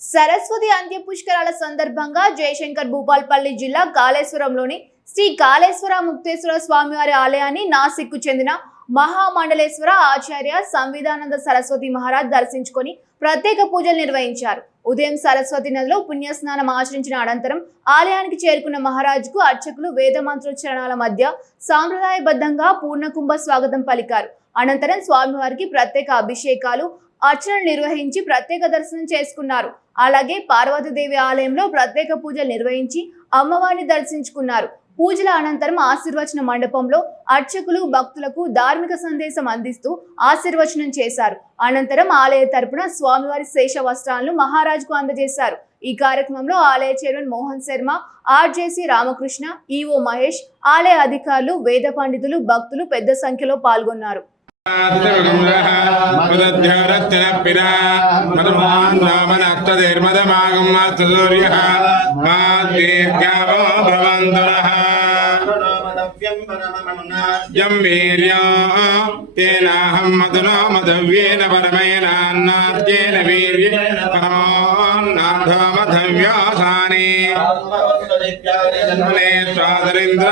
సరస్వతి అంత్య పుష్కరాల సందర్భంగా జయశంకర్ భూపాల్పల్లి జిల్లా కాళేశ్వరంలోని శ్రీ కాళేశ్వర ముక్తేశ్వర స్వామివారి ఆలయాన్ని నాసిక్కు చెందిన మహామండలేశ్వర ఆచార్య సంవిధానంద సరస్వతి మహారాజ్ దర్శించుకొని ప్రత్యేక పూజలు నిర్వహించారు. ఉదయం సరస్వతి నదిలో పుణ్యస్నానం ఆచరించిన అనంతరం ఆలయానికి చేరుకున్న మహారాజుకు అర్చకులు వేద మంత్రోచ్చరణాల మధ్య సాంప్రదాయబద్ధంగా పూర్ణకుంభ స్వాగతం పలికారు. అనంతరం స్వామివారికి ప్రత్యేక అభిషేకాలు అర్చనలు నిర్వహించి ప్రత్యేక దర్శనం చేసుకున్నారు. అలాగే పార్వతీదేవి ఆలయంలో ప్రత్యేక పూజలు నిర్వహించి అమ్మవారిని దర్శించుకున్నారు. పూజల అనంతరం ఆశీర్వచన మండపంలో అర్చకులు భక్తులకు ధార్మిక సందేశం అందిస్తూ ఆశీర్వచనం చేశారు. అనంతరం ఆలయ తరపున స్వామివారి శేష వస్త్రాలను మహారాజుకు అందజేశారు. ఈ కార్యక్రమంలో ఆలయ chairman Mohan Sharma, RJC Ramakrishna, EO Mahesh, ఆలయ అధికారులు, వేద పండితులు, భక్తులు పెద్ద సంఖ్యలో పాల్గొన్నారు. तेनाहं मधुना मधव्येन परमेनान्नाद्येन वीर्येण परमोन्नाथो मधव्यासानि स्वादरेन्द्र